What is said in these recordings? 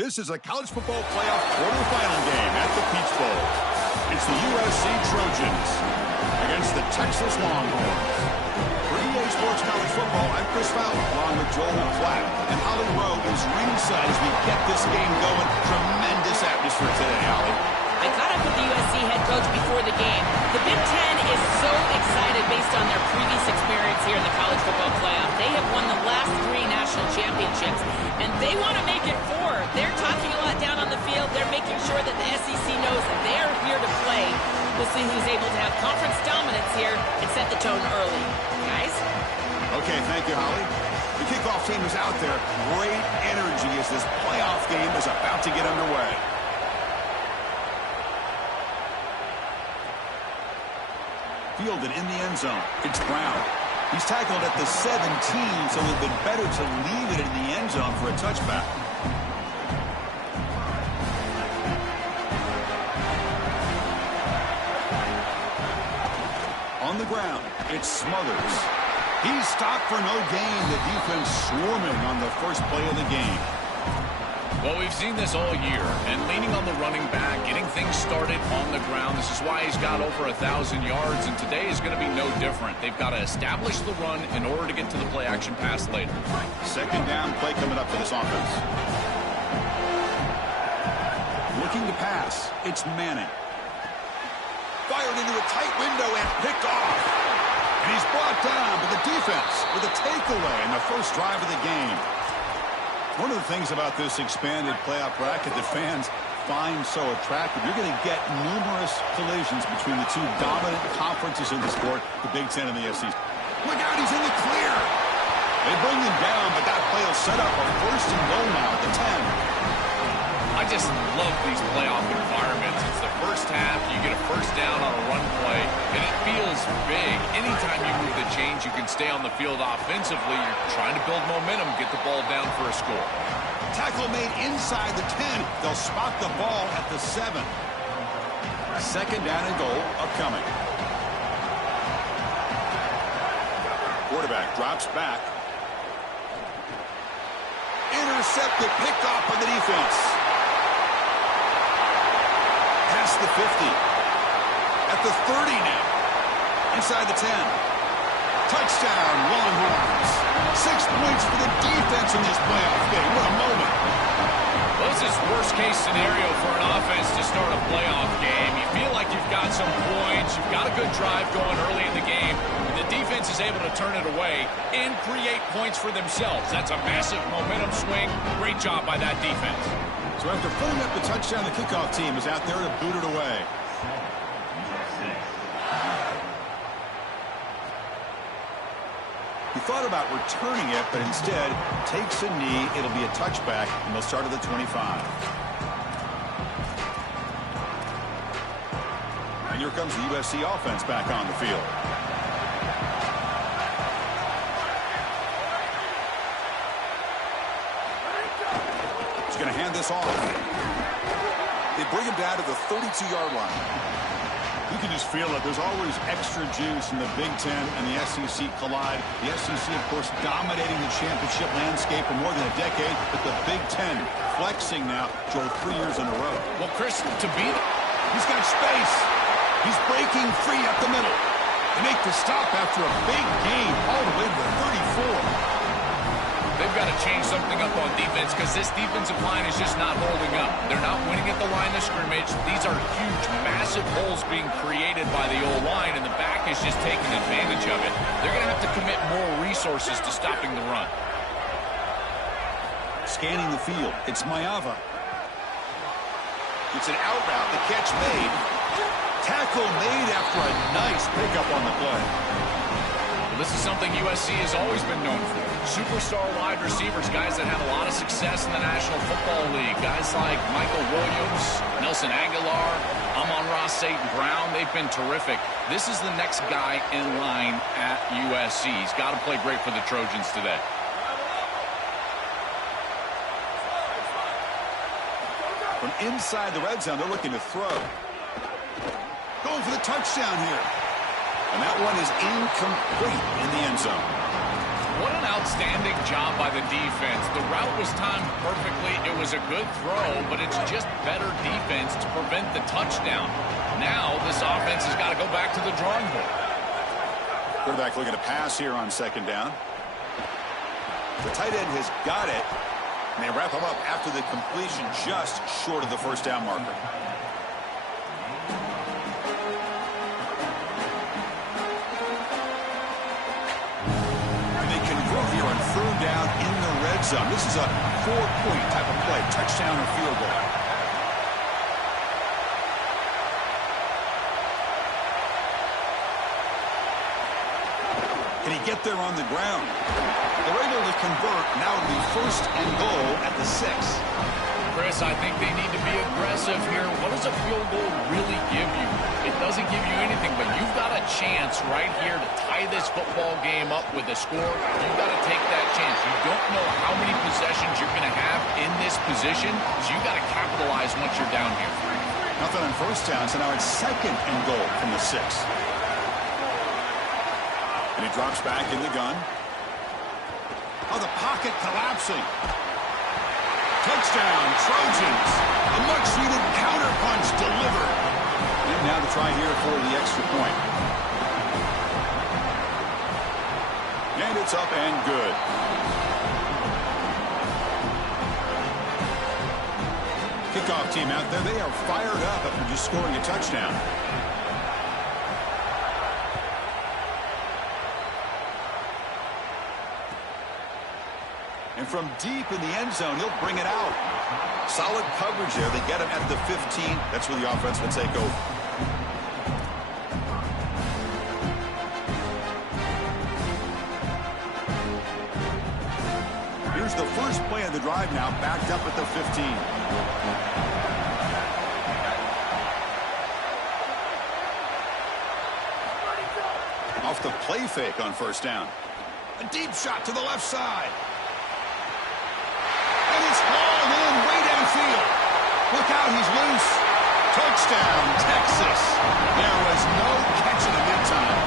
This is a college football playoff quarterfinal game at the Peach Bowl. It's the USC Trojans against the Texas Longhorns. For EA Sports College Football, I'm Chris Fowler, along with Joel Klatt. And Holly Rowe is ringside as we get this game going. Tremendous atmosphere today, Holly. I caught up with the USC head coach before the game. The Big Ten is so excited based on their previous experience here in the college football playoff. They have won the last 3 national championships, and they want to make it 4. They're talking a lot down on the field. They're making sure that the SEC knows that they are here to play. We'll see who's able to have conference dominance here and set the tone early. Guys? Okay, thank you, Holly. The kickoff team is out there. Great energy as this playoff game is about to get underway. Fielded in the end zone. It's Brown. He's tackled at the 17, so it would have been better to leave it in the end zone for a touchback. On the ground, it's Smothers. He's stopped for no gain. The defense swarming on the first play of the game. Well, we've seen this all year, and leaning on the running back, getting things started on the ground. This is why he's got over 1,000 yards, and today is going to be no different. They've got to establish the run in order to get to the play-action pass later. Second down play coming up for this offense. Looking to pass. It's Manning. Fired into a tight window and picked off. And he's brought down by the defense with a takeaway in the first drive of the game. One of the things about this expanded playoff bracket that fans find so attractive, you're going to get numerous collisions between the two dominant conferences in the sport, the Big Ten and the SEC. Look out, he's in the clear. They bring him down, but that play will set up a first and goal now at the 10. I just love these playoff environments. It's the first half, you get a first down on a run play, and it feels big. Anytime you move the chains, you can stay on the field offensively. You're trying to build momentum, get the ball down for a score. Tackle made inside the 10. They'll spot the ball at the 7. Second down and goal upcoming. Quarterback drops back. Intercepted, picked off by the defense. Past the 50. At the 30 now. Inside the 10. Touchdown, Longhorns. 6 points for the defense in this playoff game. What a moment. Well, this is worst-case scenario for an offense to start a playoff game. You feel like you've got some points. You've got a good drive going early in the game. And the defense is able to turn it away and create points for themselves. That's a massive momentum swing. Great job by that defense. So after putting up the touchdown, the kickoff team is out there to boot it away. He thought about returning it, but instead takes a knee. It'll be a touchback, and they'll start at the 25. And here comes the USC offense back on the field. He's going to hand this off. They bring him down to the 32-yard line. You can just feel it. There's always extra juice in the Big Ten and the SEC collide. The SEC, of course, dominating the championship landscape for more than a decade, but the Big Ten flexing now, Joel, 3 years in a row. Well, Chris, to beat it, he's got space. He's breaking free up the middle. They make the stop after a big gain all the way to the 34. They've got to change something up on defense because this defensive line is just not holding up. They're not winning at the line of scrimmage. These are huge, massive holes being created by the O-line, and the back is just taking advantage of it. They're going to have to commit more resources to stopping the run. Scanning the field, it's Maiava. It's an out route, the catch made. Tackle made after a nice pickup on the play. Well, this is something USC has always been known for. Superstar wide receivers, guys that have a lot of success in the National Football League. Guys like Michael Williams, Nelson Aguilar, Amon-Ra St. Brown, they've been terrific. This is the next guy in line at USC. He's got to play great for the Trojans today. From inside the red zone, they're looking to throw. Going for the touchdown here. And that one is incomplete in the end zone. What an outstanding job by the defense. The route was timed perfectly. It was a good throw, but it's just better defense to prevent the touchdown. Now this offense has got to go back to the drawing board. Quarterback looking to pass here on second down. The tight end has got it, and they wrap him up after the completion just short of the first down marker. Here on third down in the red zone. This is a 4-point type of play, touchdown or field goal. Can he get there on the ground? They're able to convert. Now it'll be first and goal at the 6. Chris, I think they need to be aggressive here. What does a field goal really give you? It doesn't give you anything, but you've got a chance right here to tie this football game up with a score. You've got to take that chance. You don't know how many possessions you're going to have in this position, so you've got to capitalize once you're down here. Nothing on first down, so now it's second and goal from the 6. And he drops back in the gun. Oh, the pocket collapsing. Touchdown, Trojans. A much-needed counterpunch delivered. And now to try here for the extra point. And it's up and good. Kickoff team out there, they are fired up after just scoring a touchdown. And from deep in the end zone, he'll bring it out. Solid coverage there. They get him at the 15. That's where the offense will take over. Here's the first play of the drive now, backed up at the 15. Off the play fake on first down. A deep shot to the left side. And it's hauled in way downfield. Look out, he's loose. Touchdown, Texas. There was no catching him in time.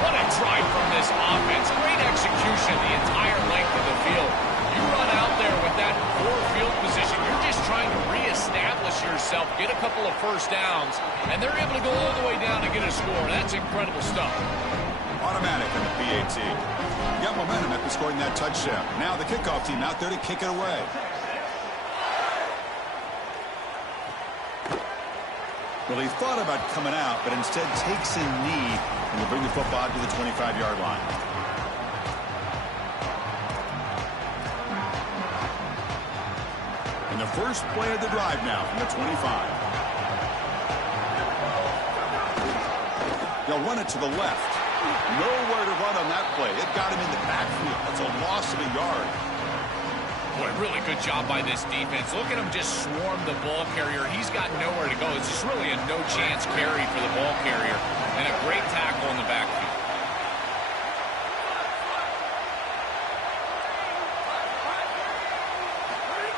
What a drive from this offense. Great execution the entire length of the field. You run out there with that poor field position. You're just trying to reestablish yourself, get a couple of first downs, and they're able to go all the way down and get a score. That's incredible stuff. Automatic in the PAT. Got momentum after scoring that touchdown. Now the kickoff team out there to kick it away. Well, he thought about coming out, but instead takes a knee and will bring the football to the 25-yard line. And the first play of the drive now from the 25. They'll run it to the left. Nowhere to run on that play. It got him in the backfield. That's a loss of a yard. Boy, really good job by this defense. Look at him just swarm the ball carrier. He's got nowhere to go. It's just really a no-chance carry for the ball carrier. And a great tackle in the backfield.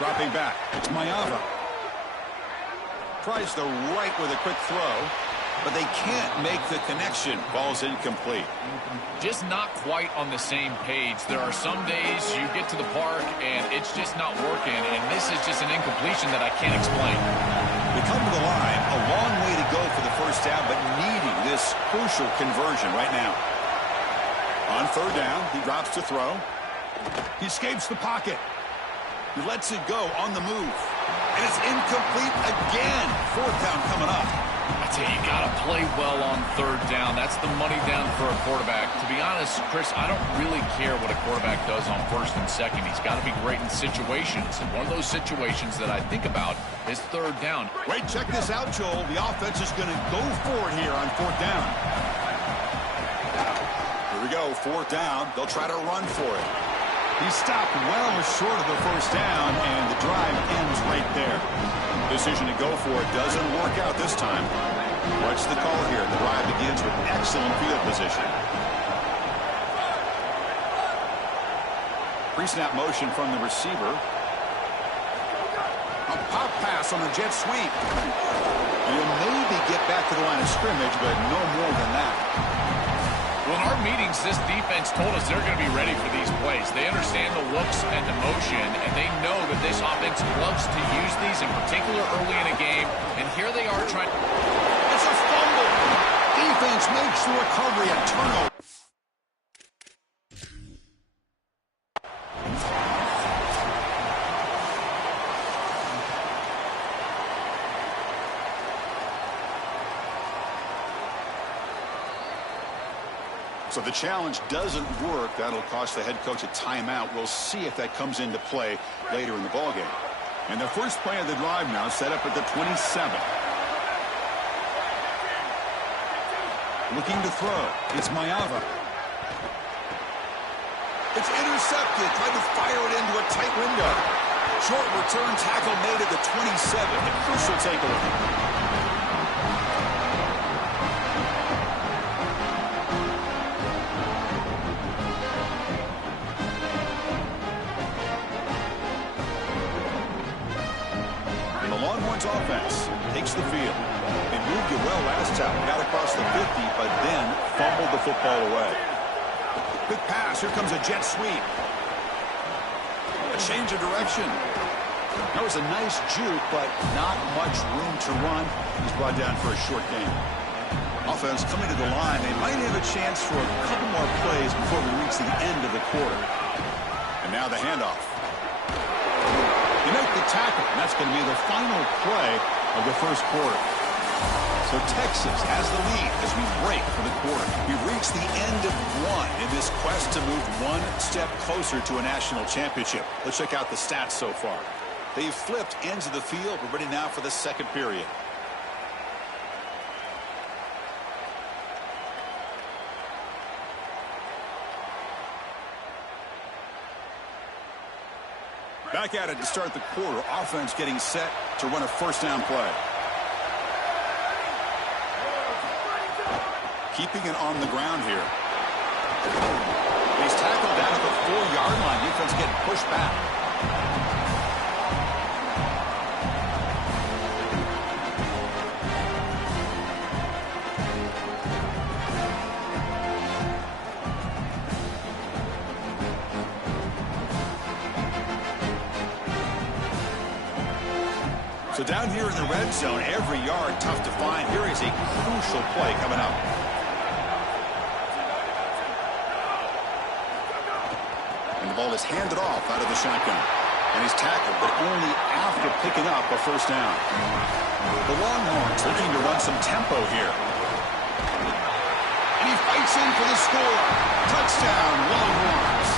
Dropping back. It's Mayava. Tries the right with a quick throw, but they can't make the connection. Ball's incomplete. Just not quite on the same page. There are some days you get to the park and it's just not working, and this is just an incompletion that I can't explain. They come to the line, a long way to go for the first down, but needing this crucial conversion right now. On third down, he drops to throw. He escapes the pocket. He lets it go on the move. And it's incomplete again. Fourth down coming up. I tell you, you got to play well on third down. That's the money down for a quarterback. To be honest, Chris, I don't really care what a quarterback does on first and second. He's got to be great in situations. And one of those situations that I think about is third down. Wait, check this out, Joel. The offense is going to go for it here on fourth down. Here we go, fourth down. They'll try to run for it. He stopped well short of the first down, and the drive ends right there. Decision to go for it doesn't work out this time. What's the call here? The drive begins with excellent field position. Pre-snap motion from the receiver. A pop pass on the jet sweep. And he'll maybe get back to the line of scrimmage, but no more than that. Well, in our meetings, this defense told us they're going to be ready for these plays. They understand the looks and the motion, and they know that this offense loves to use these, in particular early in a game. And here they are trying. It's a fumble. Defense makes the recovery, a turnover. So the challenge doesn't work. That'll cost the head coach a timeout. We'll see if that comes into play later in the ballgame. And the first play of the drive now set up at the 27. Looking to throw. It's Maiava. It's intercepted. Tried to fire it into a tight window. Short return tackle made at the 27. A crucial takeaway. Offense takes the field. They moved it well last time. Got across the 50, but then fumbled the football away. Quick pass. Here comes a jet sweep. A change of direction. That was a nice juke, but not much room to run. He's brought down for a short gain. Offense coming to the line. They might have a chance for a couple more plays before we reach the end of the quarter. And now the handoff. You make the tackle, and that's going to be the final play of the first quarter. So Texas has the lead as we break for the quarter. We've reached the end of one in this quest to move one step closer to a national championship. Let's check out the stats so far. They've flipped ends of the field. We're ready now for the second period. Back at it to start the quarter. Offense getting set to run a first down play. Keeping it on the ground here. He's tackled down at the 4-yard line. Defense getting pushed back. So down here in the red zone, every yard tough to find. Here is a crucial play coming up. And the ball is handed off out of the shotgun. And he's tackled, but only after picking up a first down. The Longhorns looking to run some tempo here. And he fights in for the score. Touchdown, Longhorns.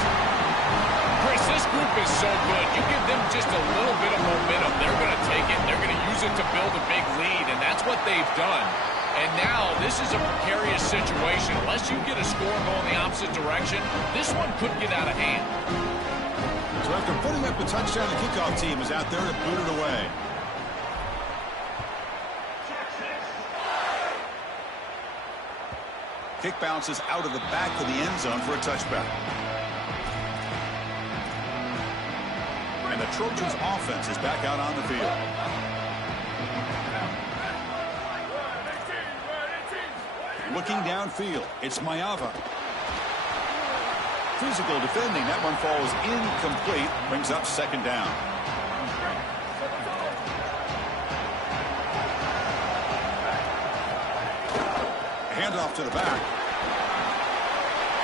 Chris, this group is so good. You give them just a little bit of momentum, they're going to take it. They're going to use it to build a big lead, and that's what they've done. And now this is a precarious situation. Unless you get a score going the opposite direction, this one could get out of hand. So after putting up the touchdown, the kickoff team is out there to boot it away. Kick bounces out of the back of the end zone for a touchback. And the Trojans' offense is back out on the field. Looking downfield, it's Maiava. Physical defending, that one falls incomplete, brings up second down. Handoff to the back.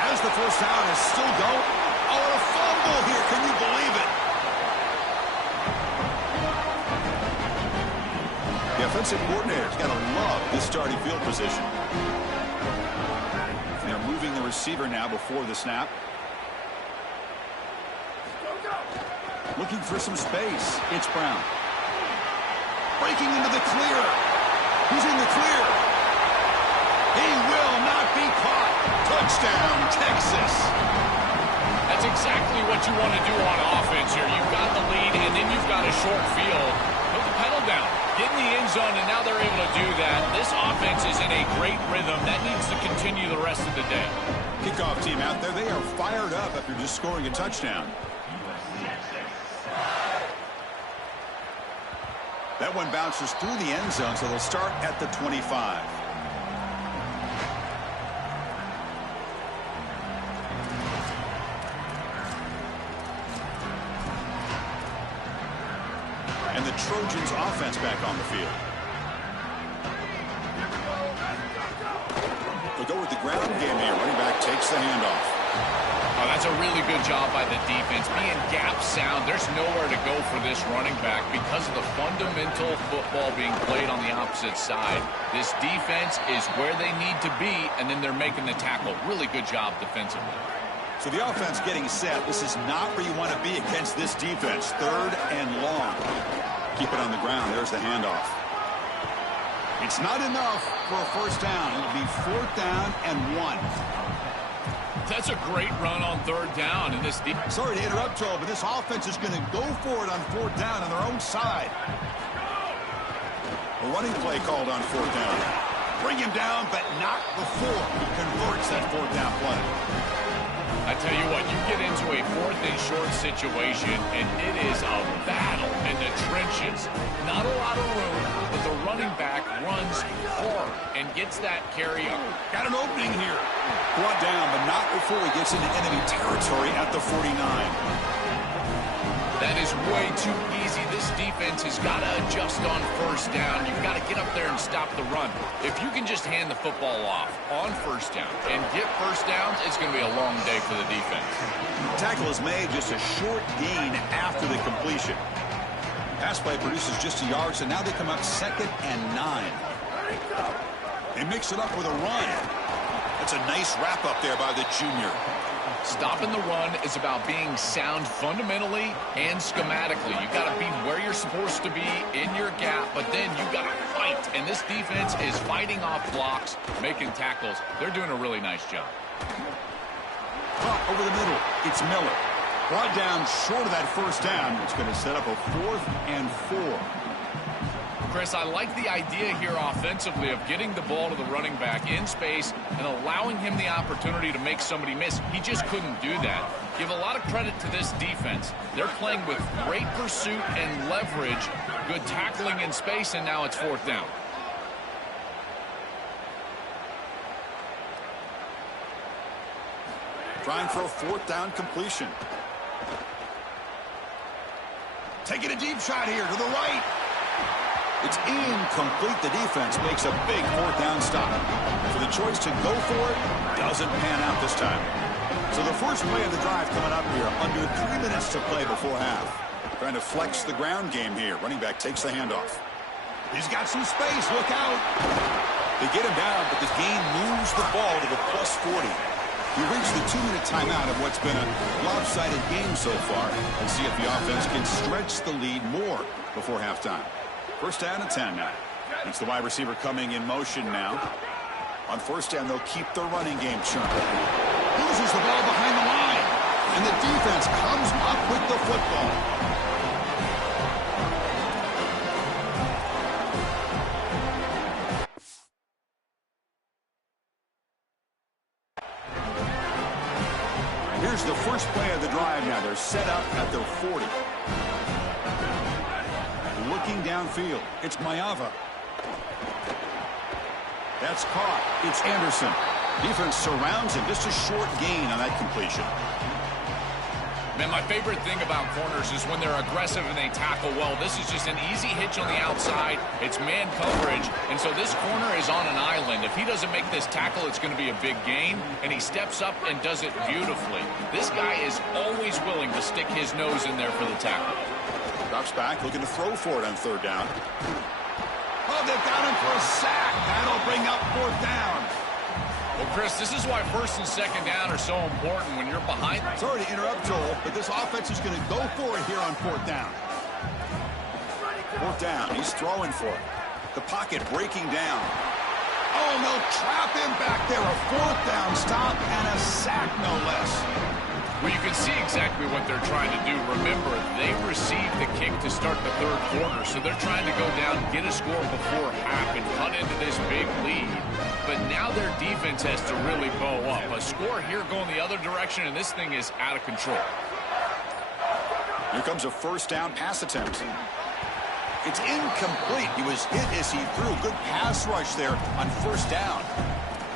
As the first down is still going. Oh, a fumble here, can you believe it? The offensive coordinator's got to love this starting field position. They're moving the receiver now before the snap. Looking for some space. It's Brown. Breaking into the clear. He's in the clear. He will not be caught. Touchdown, Texas. That's exactly what you want to do on offense here. You've got the lead, and then you've got a short field. Put the pedal down. Get in the end zone, and now they're able to do that. This offense is in a great rhythm. That needs to continue the rest of the day. Kickoff team out there. They are fired up after just scoring a touchdown. That one bounces through the end zone, so they'll start at the 25. Trojans offense back on the field. They'll go with the ground game here. Running back takes the handoff. Oh, that's a really good job by the defense. Being gap sound, there's nowhere to go for this running back because of the fundamental football being played on the opposite side. This defense is where they need to be, and then they're making the tackle. Really good job defensively. So the offense getting set. This is not where you want to be against this defense. 3rd and long. Keep it on the ground. There's the handoff. It's not enough for a first down. It'll be 4th down and 1. That's a great run on 3rd down. And this Sorry to interrupt, Joel, but this offense is going to go for it on 4th down on their own side. A running play called on 4th down. Bring him down, but not before he converts that 4th down play. I tell you what, you get into a 4th and short situation, and it is a battle in the trenches. Not a lot of room, but the running back runs hard and gets that carry up. Got an opening here. Brought down, but not before he gets into enemy territory at the 49. That is way too easy. This defense has got to adjust on 1st down. You've got to get up there and stop the run. If you can just hand the football off on 1st down and get 1st downs, it's going to be a long day for the defense. Tackle is made, just a short gain after the completion. Pass play produces just a yard, so now they come up 2nd and 9. They mix it up with a run. That's a nice wrap up there by the junior. Stopping the run is about being sound fundamentally and schematically. You've got to be where you're supposed to be in your gap, but then you've got to fight. And this defense is fighting off blocks, making tackles. They're doing a really nice job. Over the middle, it's Miller. Brought down short of that 1st down. It's going to set up a 4th and 4. Chris, I like the idea here offensively of getting the ball to the running back in space and allowing him the opportunity to make somebody miss. He just couldn't do that. Give a lot of credit to this defense. They're playing with great pursuit and leverage, good tackling in space, and now it's 4th down. Trying for a 4th down completion. Taking a deep shot here to the right. It's incomplete. The defense makes a big 4th down stop. So the choice to go for it doesn't pan out this time. So the first play of the drive coming up here. Under 3 minutes to play before half. Trying to flex the ground game here. Running back takes the handoff. He's got some space. Look out. They get him down, but the gain moves the ball to the +40. We reached the 2-minute timeout of what's been a lopsided game so far. We'll see if the offense can stretch the lead more before halftime. 1st down and 10 now. It's the wide receiver coming in motion now. On 1st down, they'll keep the running game churning. Loses the ball behind the line. And the defense comes up with the football. Here's the first play of the drive now. They're set up at their 40. Looking downfield, it's Mayava. That's caught. It's Anderson. Defense surrounds him. Just a short gain on that completion. Man, my favorite thing about corners is when they're aggressive and they tackle well. This is just an easy hitch on the outside. It's man coverage, and so this corner is on an island. If he doesn't make this tackle, it's going to be a big gain, and he steps up and does it beautifully. This guy is always willing to stick his nose in there for the tackle. Drops back, looking to throw for it on 3rd down. Oh, they've got him for a sack. That'll bring up 4th down. Well, Chris, this is why 1st and 2nd down are so important when you're behind. Sorry to interrupt, Joel, but this offense is going to go for it here on 4th down. 4th down, he's throwing for it. The pocket breaking down. Oh, no, trap him back there. A 4th down stop and a sack, no less. Well, you can see exactly what they're trying to do. Remember, they received the kick to start the 3rd quarter, so they're trying to go down, get a score before half, and cut into this big lead. But now their defense has to really bow up. A score here going the other direction, and this thing is out of control. Here comes a 1st down pass attempt. It's incomplete. He was hit as he threw. Good pass rush there on 1st down.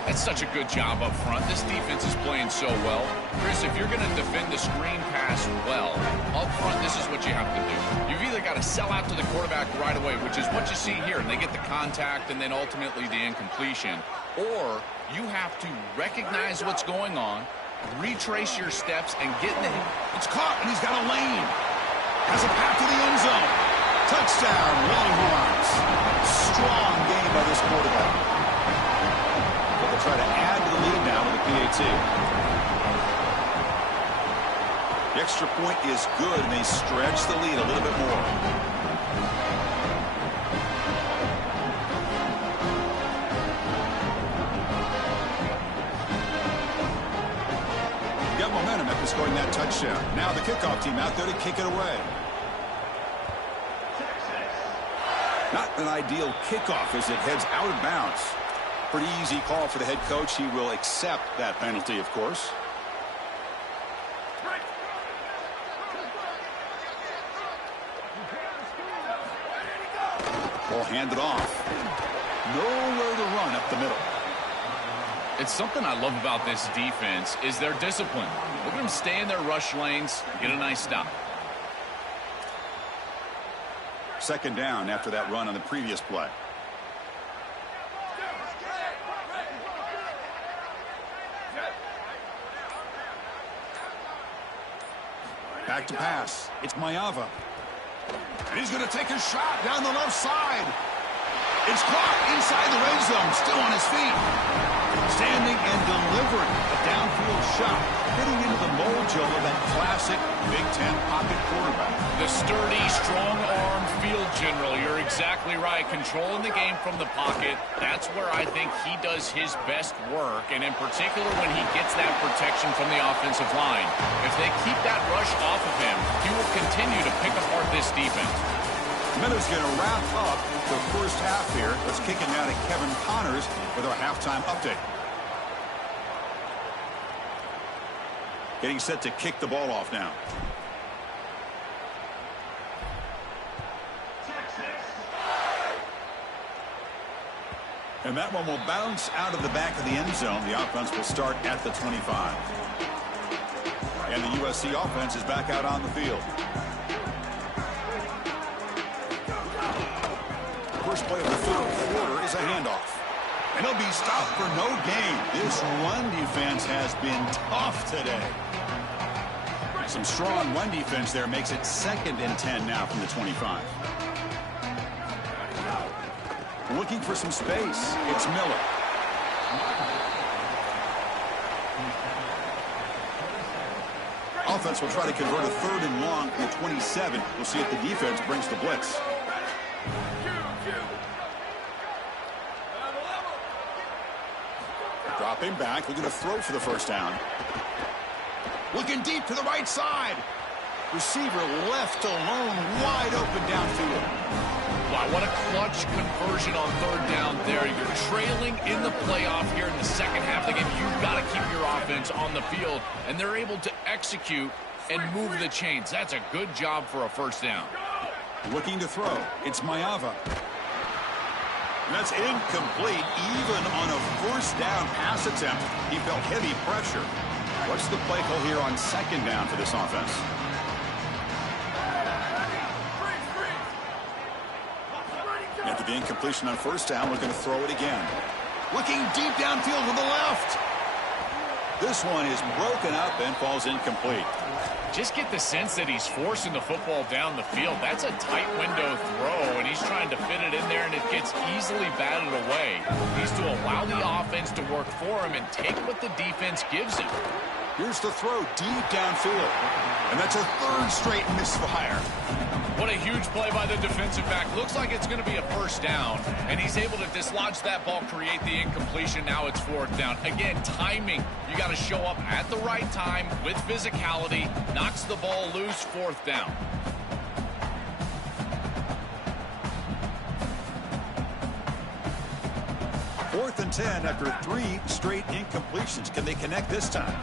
That's such a good job up front. This defense is playing so well. Chris, if you're going to defend the screen pass well, up front, this is what you have to do. You've either got to sell out to the quarterback right away, which is what you see here, and they get the contact and then ultimately the incompletion, or you have to recognize what's going on, retrace your steps, and get in the hit. It's caught, and he's got a lane. Has a path to the end zone. Touchdown, Longhorns. Strong game by this quarterback. They'll try to add to the lead now with the PAT. The extra point is good, and they stretch the lead a little bit more. Got momentum after scoring that touchdown. Now the kickoff team out there to kick it away. Not an ideal kickoff as it heads out of bounds. Pretty easy call for the head coach. He will accept that penalty, of course. Ball handed off. Nowhere to run up the middle. It's something I love about this defense is their discipline. Look at them stay in their rush lanes, get a nice stop. Second down after that run on the previous play. Back to pass. It's Maiava. And he's going to take a shot down the left side. It's caught inside the red zone, still on his feet. Standing and delivering a downfield shot, fitting into the mold, Joe, of that classic Big Ten pocket quarterback. The sturdy, strong-armed field general. You're exactly right. Controlling the game from the pocket. That's where I think he does his best work, and in particular when he gets that protection from the offensive line. If they keep that rush off of him, he will continue to pick apart this defense. Miller's going to wrap up the first half here. Let's kick it now to Kevin Connors with our halftime update. Getting set to kick the ball off now. And that one will bounce out of the back of the end zone. The offense will start at the 25. And the USC offense is back out on the field. First play of the third quarter is a handoff. And he'll be stopped for no gain. This run defense has been tough today. Some strong run defense there makes it 2nd and 10 now from the 25. Looking for some space. It's Miller. Offense will try to convert a 3rd and long from the 27. We'll see if the defense brings the blitz. Dropping back, looking to throw for the first down. Looking deep to the right side. Receiver left alone, wide open downfield. Wow, what a clutch conversion on 3rd down there. You're trailing in the playoff here in the second half of the game. You've got to keep your offense on the field, and they're able to execute and move the chains. That's a good job for a first down. Looking to throw. It's Maiava. That's incomplete. Even on a first down pass attempt, he felt heavy pressure. What's the play call here on 2nd down for this offense? After the incompletion on 1st down, looking to throw it again. Looking deep downfield to the left. This one is broken up and falls incomplete. Just get the sense that he's forcing the football down the field. That's a tight window throw, and he's trying to fit it in there, and it gets easily batted away. He needs to allow the offense to work for him and take what the defense gives him. Here's the throw deep downfield, and that's a 3rd straight misfire. What a huge play by the defensive back. Looks like it's going to be a first down, and he's able to dislodge that ball, create the incompletion. Now it's 4th down. Again, timing. You got to show up at the right time with physicality. Knocks the ball loose, 4th down. Fourth and 10 after 3 straight incompletions. Can they connect this time?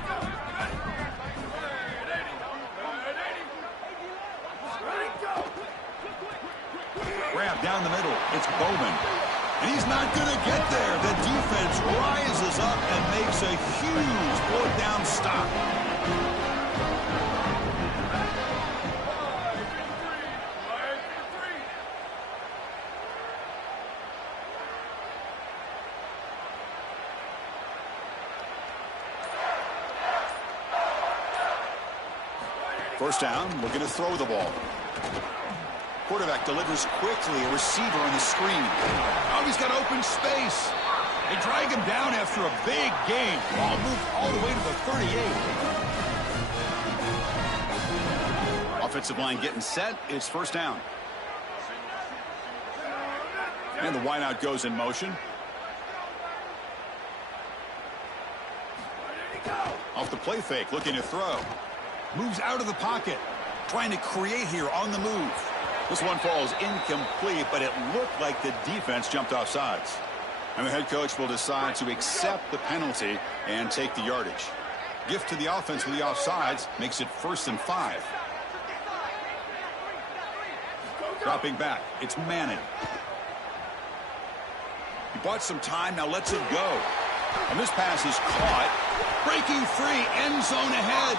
Grab down the middle. It's Bowman. And he's not going to get there. The defense rises up and makes a huge fourth down stop. First down, looking to throw the ball. Quarterback delivers quickly, a receiver on the screen. Oh, he's got open space. They drag him down after a big gain. Ball moved all the way to the 38. Offensive line getting set. It's first down. And the wideout goes in motion. Off the play fake, looking to throw. Moves out of the pocket, trying to create here on the move. This one falls incomplete, but it looked like the defense jumped off sides. And the head coach will decide to accept the penalty and take the yardage. Gift to the offense with the offsides makes it 1st and 5. Dropping back, it's Manning. He bought some time, now lets it go. And this pass is caught. Breaking free, end zone ahead.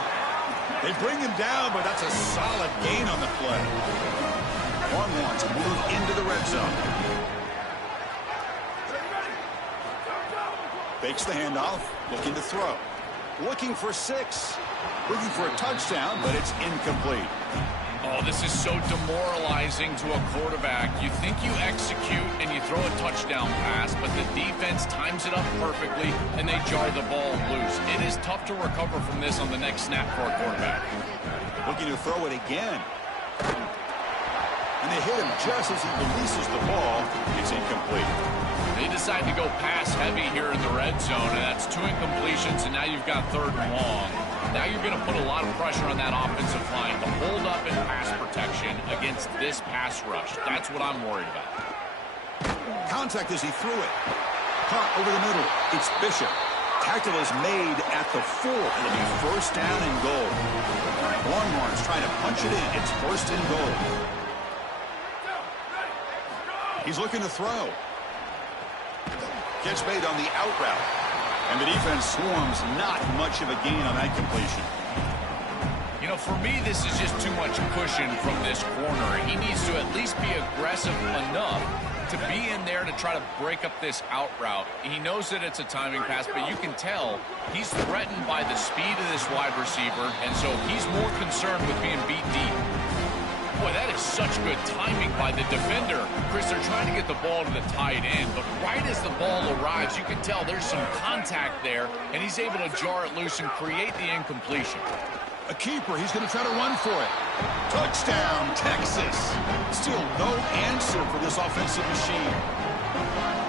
They bring him down, but that's a solid gain on the play. Longhorns move into the red zone. Fakes the handoff, looking to throw. Looking for 6. Looking for a touchdown, but it's incomplete. Oh, this is so demoralizing to a quarterback. You think you execute and you throw a touchdown pass, but the defense times it up perfectly and they jar the ball loose. It is tough to recover from this on the next snap for a quarterback. Looking to throw it again. And they hit him just as he releases the ball. It's incomplete. They decide to go pass heavy here in the red zone, and that's 2 incompletions, and now you've got 3rd and long. Now you're going to put a lot of pressure on that offensive line to hold up in pass protection against this pass rush. That's what I'm worried about. Contact as he threw it. Caught over the middle. It's Bishop. Tackle is made at the 4. It'll be 1st down and goal. Longhorns trying to punch it in. It's 1st and goal. He's looking to throw. Catch made on the out route. And the defense swarms, not much of a gain on that completion. You know, for me, this is just too much cushion from this corner. He needs to at least be aggressive enough to be in there to try to break up this out route. He knows that it's a timing pass, but you can tell he's threatened by the speed of this wide receiver, and so he's more concerned with being beat deep. Boy, that is such good timing by the defender. Chris, they're trying to get the ball to the tight end, but right as the ball arrives, you can tell there's some contact there, and he's able to jar it loose and create the incompletion. A keeper, he's going to try to run for it. Touchdown, Texas. Still no answer for this offensive machine.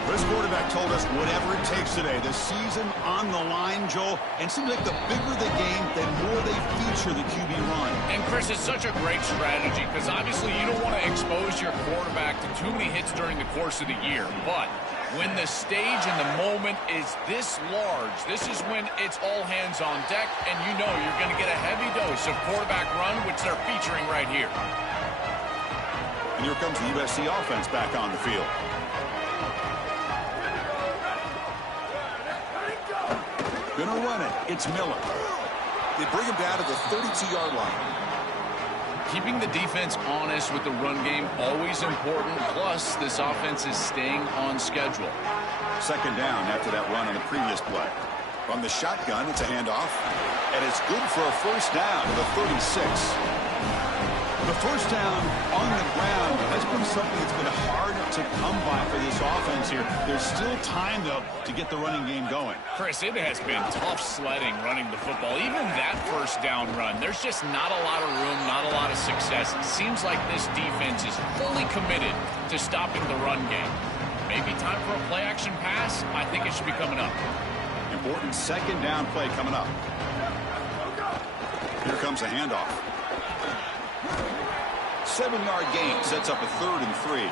This quarterback told us whatever it takes today. The season on the line, Joel, and it seems like the bigger the game, the more they feature the QB run. And, Chris, it's such a great strategy because obviously you don't want to expose your quarterback to too many hits during the course of the year. But when the stage and the moment is this large, this is when it's all hands on deck, and you know you're going to get a heavy dose of quarterback run, which they're featuring right here. And here comes the USC offense back on the field. Gonna run it. It's Miller. They bring him down to the 32-yard line. Keeping the defense honest with the run game, always important. Plus, this offense is staying on schedule. 2nd down after that run on the previous play. From the shotgun, it's a handoff. And it's good for a 1st down to the 36. The 1st down on the ground has been something that's been hard to come by for this offense here. There's still time, though, to get the running game going. Chris, it has been tough sledding running the football. Even that 1st down run, there's just not a lot of room, not a lot of success. It seems like this defense is fully committed to stopping the run game. Maybe time for a play-action pass? I think it should be coming up. Important 2nd down play coming up. Here comes a handoff. 7-yard gain sets up a 3rd and 3.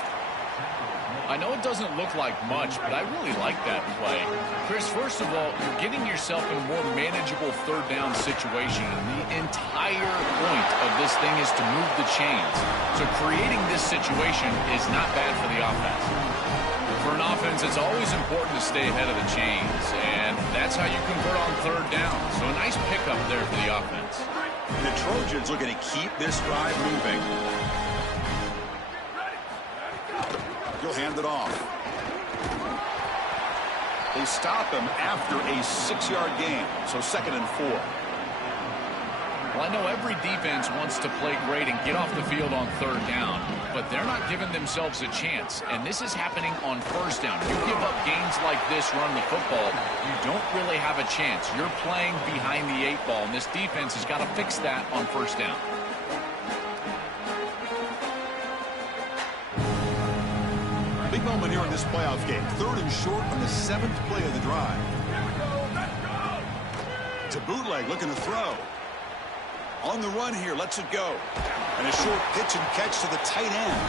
I know it doesn't look like much, but I really like that play. Chris, first of all, you're getting yourself in a more manageable 3rd down situation, and the entire point of this thing is to move the chains. So creating this situation is not bad for the offense. For For an offense, it's always important to stay ahead of the chains, and that's how you convert on third down. So a nice pickup there for the offense. The Trojans looking to keep this drive moving. He'll hand it off. They stop him after a 6-yard gain, so 2nd and 4. Well, I know every defense wants to play great and get off the field on third down, but they're not giving themselves a chance, and this is happening on first down. You give up gains like this, run the football, you don't really have a chance. You're playing behind the 8 ball, and this defense has got to fix that on first down. Big moment here in this playoff game. 3rd and short on the 7th play of the drive. To Bootleg looking to throw. On the run here, lets it go. And a short pitch and catch to the tight end.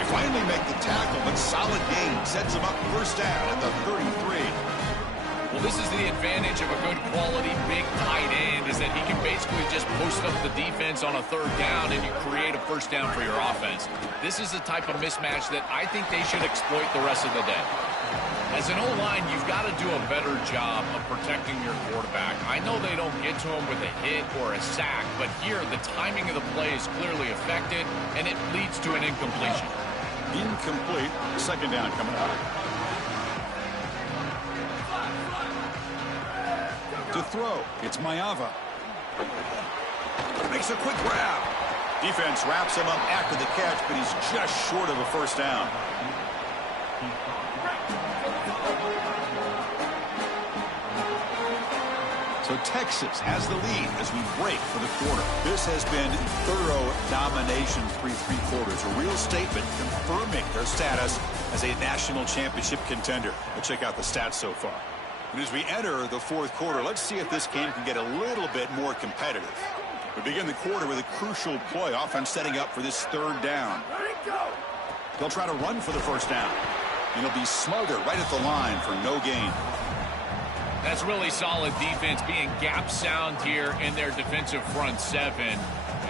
They finally make the tackle, but solid gain sets him up first down at the 33. Well, this is the advantage of a good quality big tight end, is that he can basically just post up the defense on a third down and you create a first down for your offense. This is the type of mismatch that I think they should exploit the rest of the day. As an O-line, you've got to do a better job of protecting your quarterback. I know they don't get to him with a hit or a sack, but here the timing of the play is clearly affected, and it leads to an incompletion. Incomplete. 2nd down coming up. To throw, it's Mayava. Makes a quick grab. Defense wraps him up after the catch, but he's just short of a first down. So Texas has the lead as we break for the quarter. This has been thorough domination through 3 quarters. A real statement confirming their status as a national championship contender. Let's check out the stats so far. And as we enter the 4th quarter, let's see if this game can get a little bit more competitive. We begin the quarter with a crucial play. Offense setting up for this 3rd down. They'll try to run for the first down. And it'll be smothered right at the line for no gain. That's really solid defense, being gap sound here in their defensive front 7.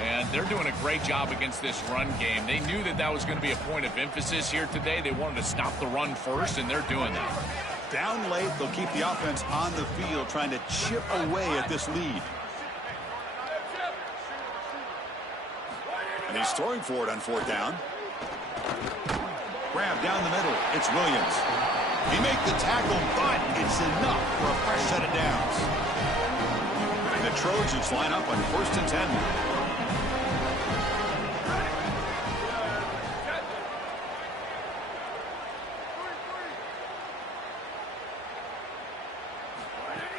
And they're doing a great job against this run game. They knew that that was going to be a point of emphasis here today. They wanted to stop the run first, and they're doing that. Down late, they'll keep the offense on the field, trying to chip away at this lead. And he's throwing for it on 4th down. Grab down the middle. It's Williams. He make the tackle, but it's enough for a fresh set of downs. And the Trojans line up on 1st and 10.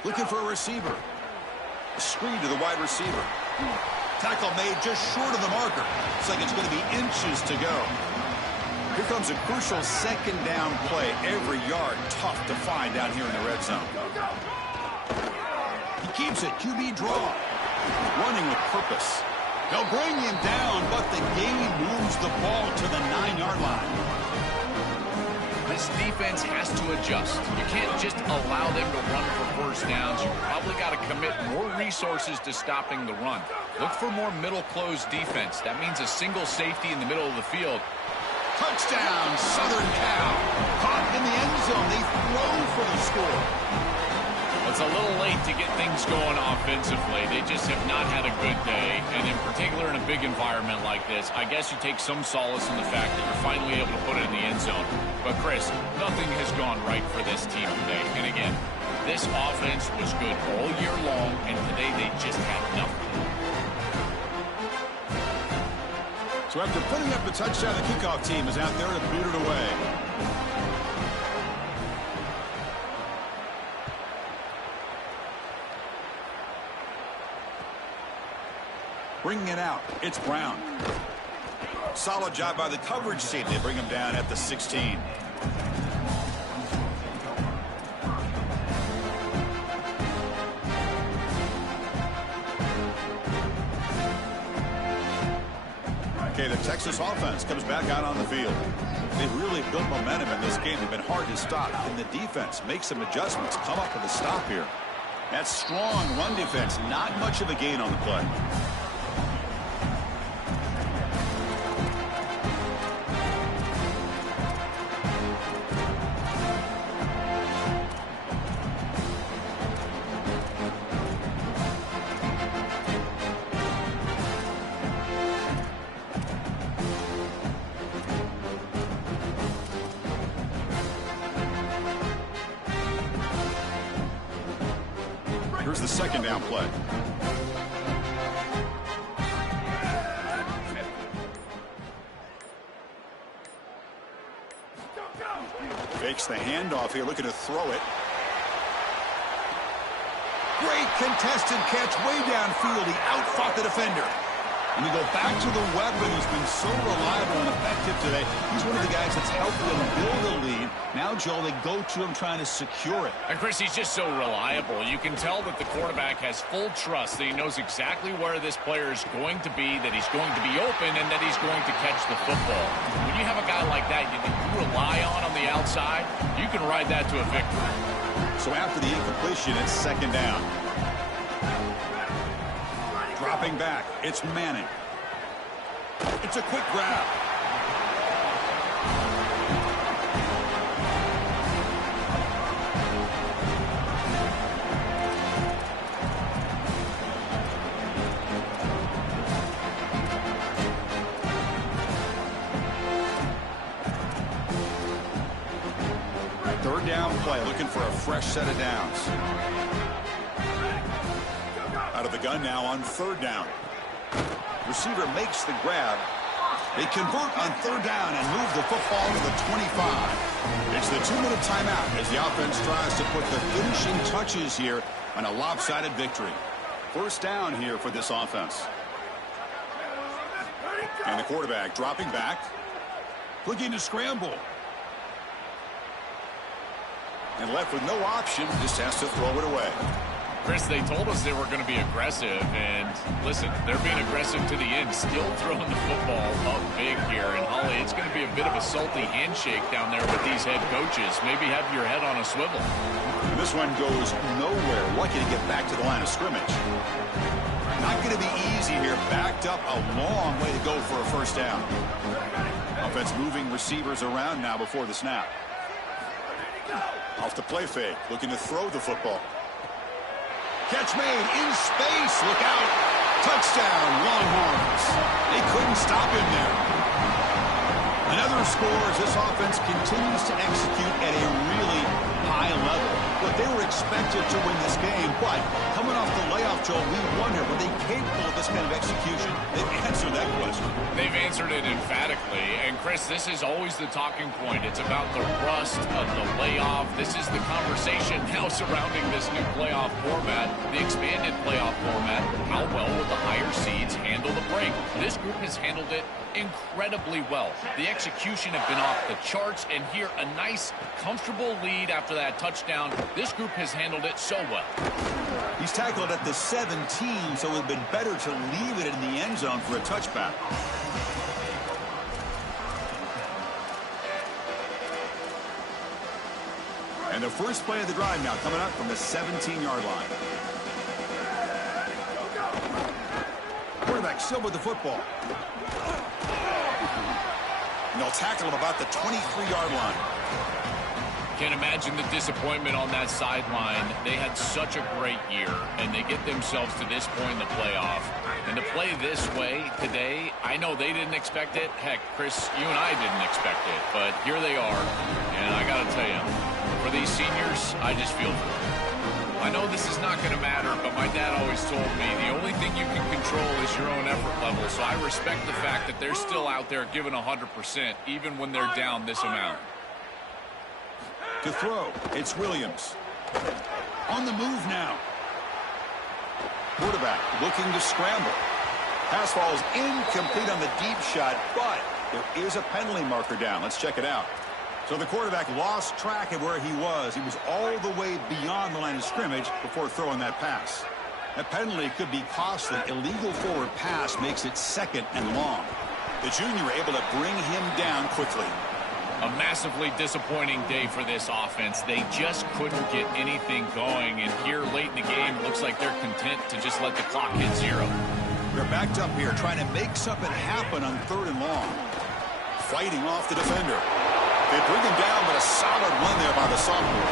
Looking for a receiver. A screen to the wide receiver. Tackle made just short of the marker. Looks like it's going to be inches to go. Here comes a crucial 2nd down play. Every yard tough to find down here in the red zone. He keeps it. QB draw. Running with purpose. They'll bring him down, but the game moves the ball to the 9-yard line. This defense has to adjust. You can't just allow them to run for first downs. You've probably got to commit more resources to stopping the run. Look for more middle closed defense. That means a single safety in the middle of the field. Touchdown, Southern Cal. Caught in the end zone. They throw for the score. It's a little late to get things going offensively. They just have not had a good day, and in particular in a big environment like this, I guess you take some solace in the fact that you're finally able to put it in the end zone. But, Chris, nothing has gone right for this team today. And again, this offense was good all year long, and today they just had nothing. So after putting up the touchdown, the kickoff team is out there to boot it away. Bringing it out, it's Brown. Solid job by the coverage team. They bring him down at the 16. Okay, the Texas offense comes back out on the field. They've really built momentum in this game. They've been hard to stop. And the defense makes some adjustments, come up with a stop here. That strong run defense, not much of a gain on the play. Here's the second down play. Fakes the handoff here, looking to throw it. Great contested catch way downfield. He outfought the defender. And we go back to the weapon who's been so reliable and effective today. He's one of the guys that's helped them build a lead. Now, Joel, they go to him trying to secure it. And, Chris, he's just so reliable. You can tell that the quarterback has full trust that he knows exactly where this player is going to be, that he's going to be open, and that he's going to catch the football. When you have a guy like that you rely on the outside, you can ride that to a victory. So after the incompletion, it's second down. Dropping back, it's Manning. It's a quick grab. Third down play, looking for a fresh set of downs. Out of the gun now on third down. Receiver makes the grab. They convert on third down and move the football to the 25. It's the 2-minute timeout as the offense tries to put the finishing touches here on a lopsided victory. First down here for this offense. And the quarterback dropping back, looking to scramble. And left with no option, just has to throw it away. Chris, they told us they were going to be aggressive, and listen, they're being aggressive to the end, still throwing the football up big here. And, Holly, it's going to be a bit of a salty handshake down there with these head coaches. Maybe have your head on a swivel. This one goes nowhere. Lucky to get back to the line of scrimmage. Not going to be easy here. Backed up a long way to go for a first down. Offense moving receivers around now before the snap. Off the play fake, looking to throw the football. Catch made in space. Look out. Touchdown, Longhorns. They couldn't stop him there. Another score as this offense continues to execute at a really high level. Look, they were expected to win this game, but coming off the layoff, Joel, we wonder, were they capable of this kind of execution? They've answered that question. They've answered it emphatically. And, Chris, this is always the talking point. It's about the rust of the layoff. This is the conversation now surrounding this new playoff format, the expanded playoff format. How well will the higher seeds handle the break? This group has handled it incredibly well. The execution have been off the charts, and here a nice, comfortable lead after that touchdown. This group has handled it so well. He's tackled at the 17, so it would have been better to leave it in the end zone for a touchback. And the first play of the drive now coming up from the 17-yard line. Quarterback still with the football. And they'll tackle him about the 23-yard line. Can't imagine the disappointment on that sideline. They had such a great year, and they get themselves to this point in the playoff. And to play this way today, I know they didn't expect it. Heck, Chris, you and I didn't expect it. But here they are, and I got to tell you, for these seniors, I just feel for them. I know this is not going to matter, but my dad always told me the only thing you can control is your own effort level. So I respect the fact that they're still out there giving 100%, even when they're down this amount. To throw, it's Williams. On the move now. Quarterback looking to scramble. Pass falls incomplete on the deep shot, but there is a penalty marker down. Let's check it out. So the quarterback lost track of where he was. He was all the way beyond the line of scrimmage before throwing that pass. That penalty could be costly. Illegal forward pass makes it second and long. The junior able to bring him down quickly. A massively disappointing day for this offense. They just couldn't get anything going. And here late in the game, looks like they're content to just let the clock hit zero. They're backed up here trying to make something happen on third and long. Fighting off the defender. They bring him down, but a solid one there by the sophomore.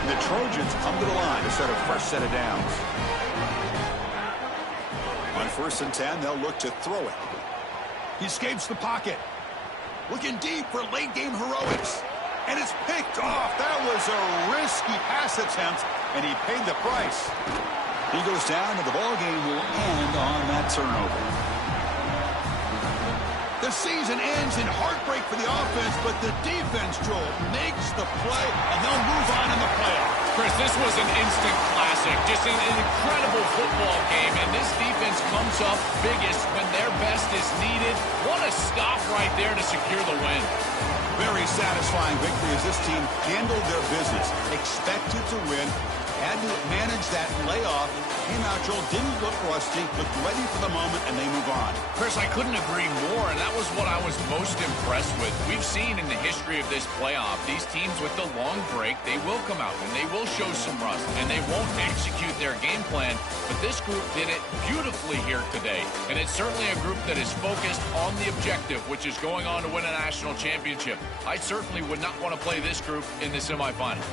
And the Trojans come to the line to start a fresh set of downs. On 1st and 10, they'll look to throw it. He escapes the pocket. Looking deep for late-game heroics. And it's picked off. That was a risky pass attempt, and he paid the price. He goes down, and the ball game will end on that turnover. The season ends in heartbreak for the offense, but the defense, Joel, makes the play, and they'll move on in the playoffs. Chris, this was an instant classic. Just an incredible football game, and this defense comes up biggest when their best is needed. What a stop right there to secure the win. Very satisfying victory as this team handled their business, expected to win, had to manage that layoff. Came out, Joel, didn't look rusty, looked ready for the moment, and they move on. Chris, I couldn't agree more, and that was what I was most impressed with. We've seen in the history of this playoff, these teams with the long break, they will come out, and they will show some rust, and they won't execute their game plan, but this group did it beautifully here today, and it's certainly a group that is focused on the objective, which is going on to win a national championship. I certainly would not want to play this group in the semifinal.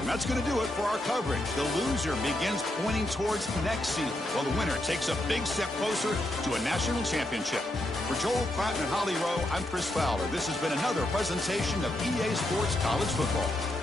And that's going to do it for our coverage. The loser begins pointing towards next season, while the winner takes a big step closer to a national championship. For Joel Pratt and Holly Rowe, I'm Chris Fowler. This has been another presentation of EA Sports College Football.